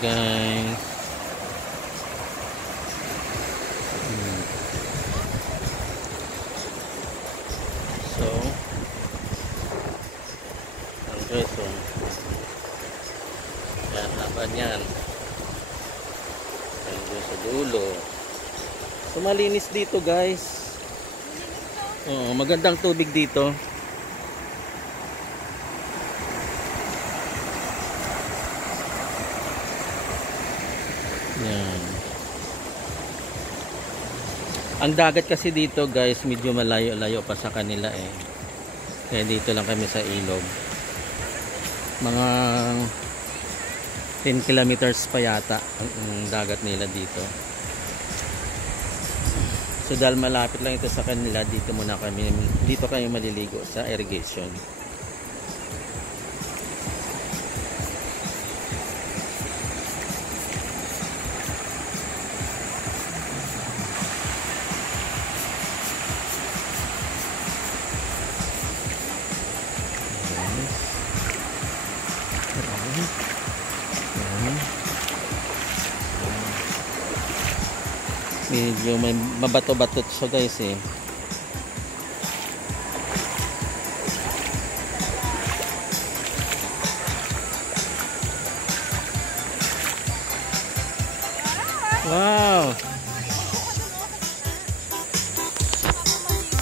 guys. So ang guys, yan, laban yan. Ayun sa dulo. So malinis dito guys. Magandang tubig dito. Yan. Ang dagat kasi dito guys, medyo malayo-layo pa sa kanila eh. Kaya dito lang kami sa ilog. Mga 10 kilometers pa yata ang dagat nila dito. So dahil malapit lang ito sa kanila, dito kayo maliligo sa irrigation. Medyo may mabato-bato siya guys eh.